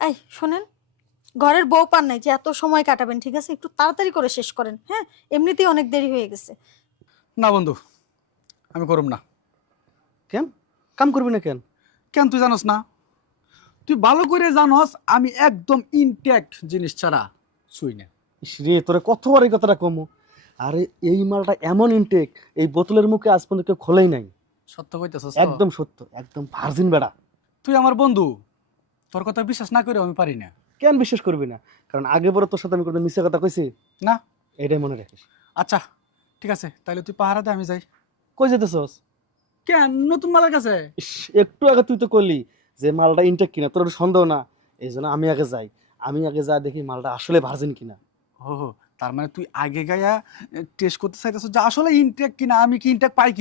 এই শোনেন, ঘরের বউ পান নাই যে এত সময় কাটাবেন, ঠিক আছে? একটু তাড়াতাড়ি করে শেষ করেন, হ্যাঁ? এমনিতেই অনেক দেরি হয়ে গেছে। না বন্ধু, আমি করুম না। কেন কাম করবি না কেন? কেন তুই জানোস না? তুই ভালো করে জানোস আমি একদম ইনট্যাক্ট জিনিস ছাড়া ছুই না। ইস রে, তোরে কতবার এই কথাটা কমু। আরে এই মালটা এমন ইনটেক, এই বোতলের মুখে আজ পর্যন্ত কেউ খোলেই নাই। সত্য কইতেছস? একদম সত্য, একদম ভার্জিন বেড়া। তুই আমার বন্ধু, তোর কথা বিশ্বাস না করে আমি পারি না। কেন বিশ্বাস করবি না? কারণ আগে পরে তোর সাথে আমি কোনো মিথ্যা কথা কইছি? না। এটাই মনে রাখিস। আচ্ছা ঠিক আছে, তাহলে তুই পাহারাতে আমি যাই। কই যেতেছস? কেন, নতুন মালের কাছে। ইস, একটু আগে তুই তো করলি যে মালটা ইনটেক কিনা, তোর একটু সন্দেহ না? এই জন্য আমি আগে যাই। আমি আগে যা দেখি মালটা আসলে ভার্জিন কিনা। ও, তার মানে তুই আগে গায়া টেস্ট করতে চাইতেছ যে আসলে ইনটেক কিনা, আমি কি ইনটেক পাই কিনা।